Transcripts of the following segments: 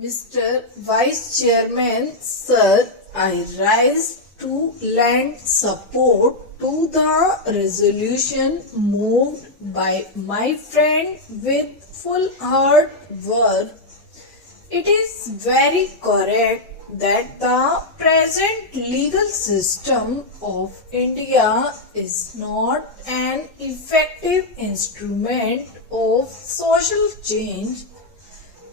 Mr. Vice Chairman, Sir, I rise to lend support to the resolution moved by my friend with full hard work. It is very correct that the present legal system of India is not an effective instrument of social change,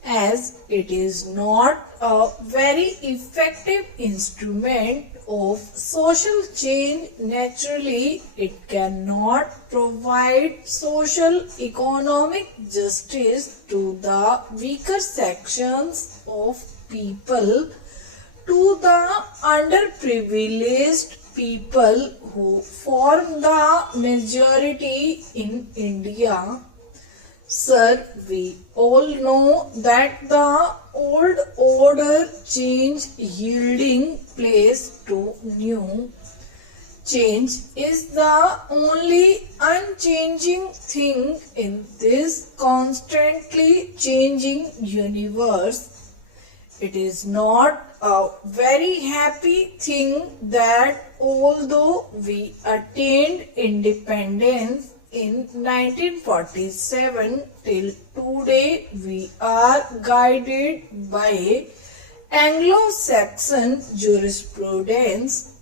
as it is not a very effective instrument of social change. Naturally, it cannot provide social economic justice to the weaker sections of people, to the underprivileged people who form the majority in India. Sir, we all know that the old order change yielding place to new. Change is the only unchanging thing in this constantly changing universe. It is not a very happy thing that although we attained independence in 1947 till today, we are guided by Anglo-Saxon jurisprudence.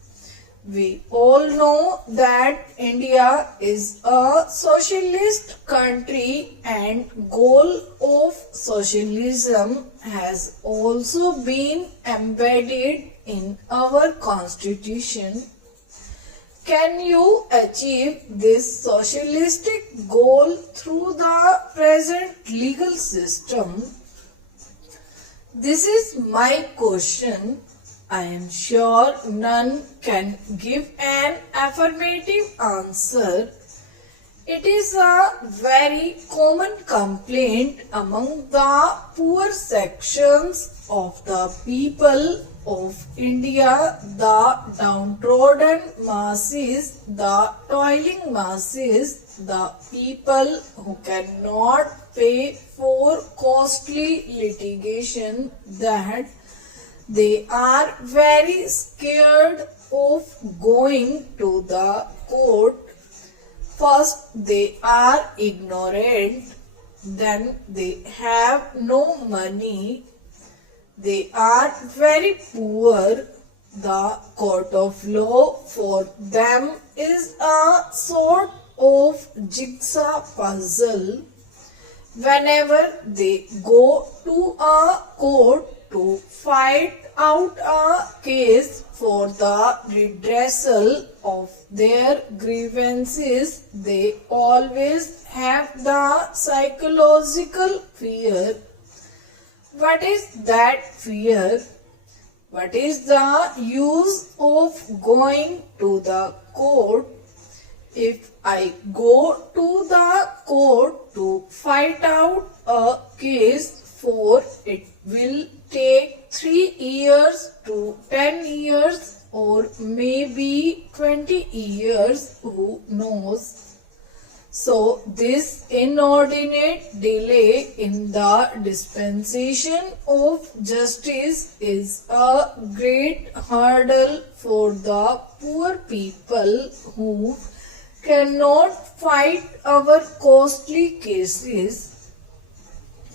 We all know that India is a socialist country and goal of socialism has also been embedded in our constitution. Can you achieve this socialistic goal through the present legal system? This is my question. I am sure none can give an affirmative answer. It is a very common complaint among the poor sections of the people of India, the downtrodden masses, the toiling masses, the people who cannot pay for costly litigation, that they are very scared of going to the court. First, they are ignorant, then they have no money, they are very poor. The court of law for them is a sort of jigsaw puzzle. Whenever they go to a court to fight out a case for the redressal of their grievances, they always have the psychological fear. What is that fear? What is the use of going to the court? If I go to the court to fight out a case, for it will take 3 years to 10 years or maybe 20 years, who knows. So this inordinate delay in the dispensation of justice is a great hurdle for the poor people who cannot fight our costly cases.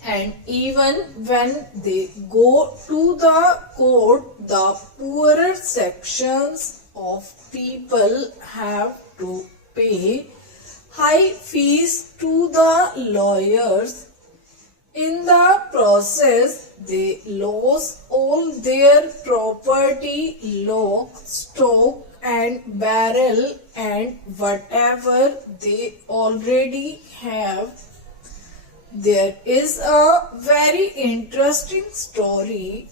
And even when they go to the court, the poorer sections of people have to pay high fees to the lawyers. In the process, they lose all their property, lock, stock and barrel and whatever they already have. There is a very interesting story.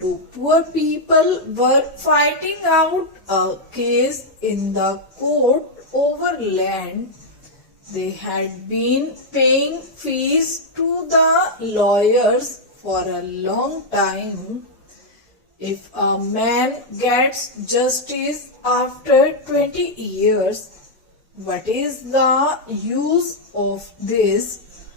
Two poor people were fighting out a case in the court over land. They had been paying fees to the lawyers for a long time. If a man gets justice after 20 years, what is the use of this?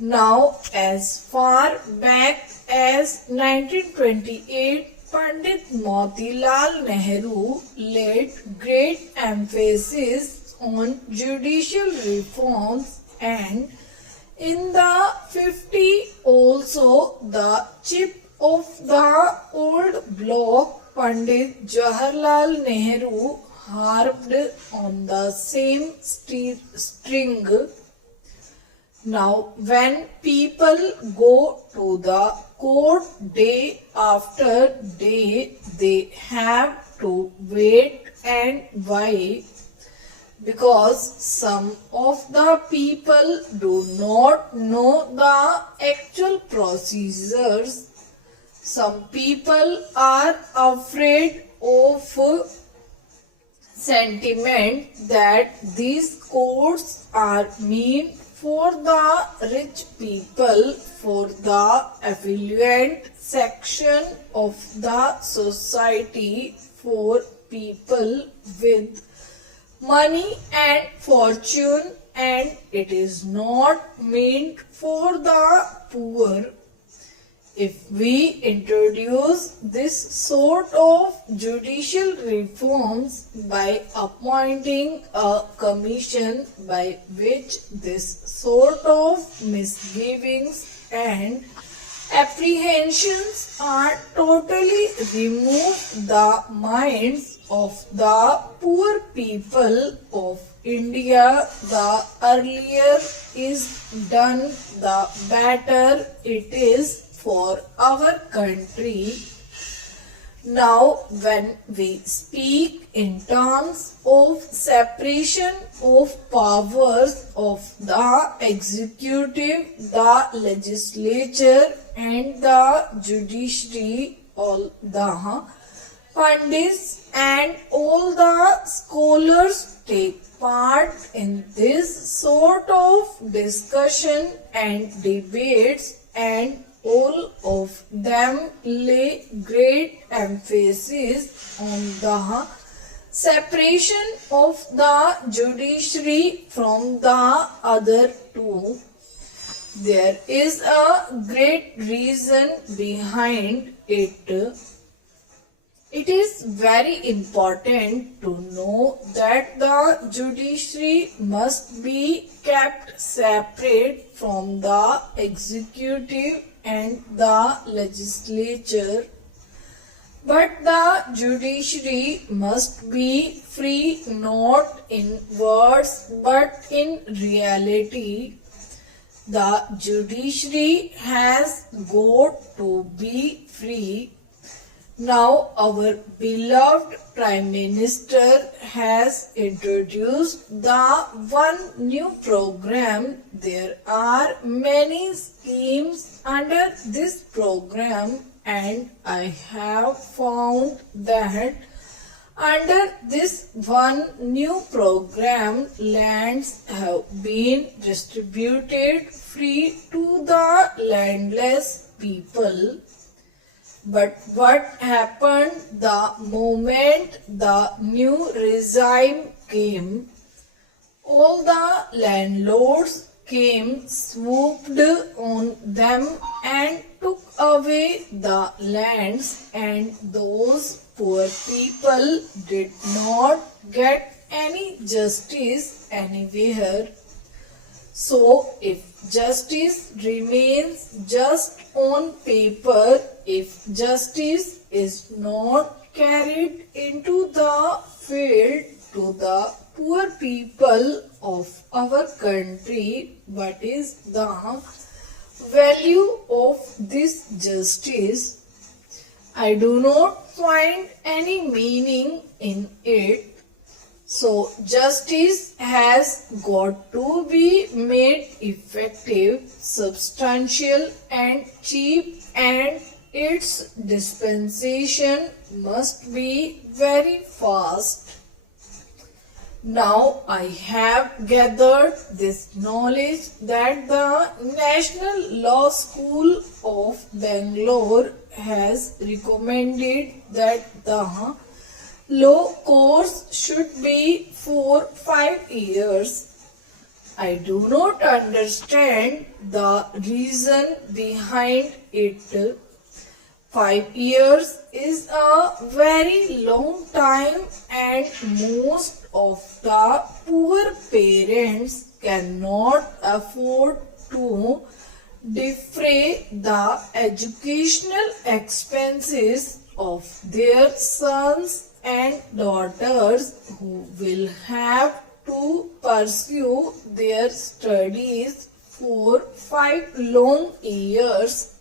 Now, as far back as 1928, Pandit Motilal Nehru laid great emphasis on judicial reforms, and in the 50s also the chief of the old bloc, Pandit Jawaharlal Nehru, harped on the same string. Now, when people go to the court day after day, they have to wait and wait, because some of the people do not know the actual procedures. Some people are afraid of sentiment that these courts are meant for the rich people, for the affluent section of the society, for people with money and fortune, and it is not meant for the poor. If we introduce this sort of judicial reforms by appointing a commission by which this sort of misgivings and apprehensions are totally removed, the minds of the poor people of India, the earlier is done, the better it is for our country. Now, when we speak in terms of separation of powers of the executive, the legislature and the judiciary, all the pundits and all the scholars take part in this sort of discussion and debates, and all of them lay great emphasis on the separation of the judiciary from the other two. There is a great reason behind it. It is very important to know that the judiciary must be kept separate from the executive and the legislature. But the judiciary must be free not in words but in reality. The judiciary has got to be free. Now, our beloved Prime Minister has introduced the one new program. There are many schemes under this program, and I have found that under this one new program, lands have been distributed free to the landless people. But what happened the moment the new regime came? All the landlords came, swooped on them and took away the lands, and those poor people did not get any justice anywhere. So, if justice remains just on paper, if justice is not carried into the field to the poor people of our country, what is the value of this justice? I do not find any meaning in it. So, justice has got to be made effective, substantial and cheap, and its dispensation must be very fast. Now, I have gathered this knowledge that the National Law School of Bangalore has recommended that the law course should be for 5 years. I do not understand the reason behind it. 5 years is a very long time and most of the poor parents cannot afford to defray the educational expenses of their sons and daughters who will have to pursue their studies for 5 long years.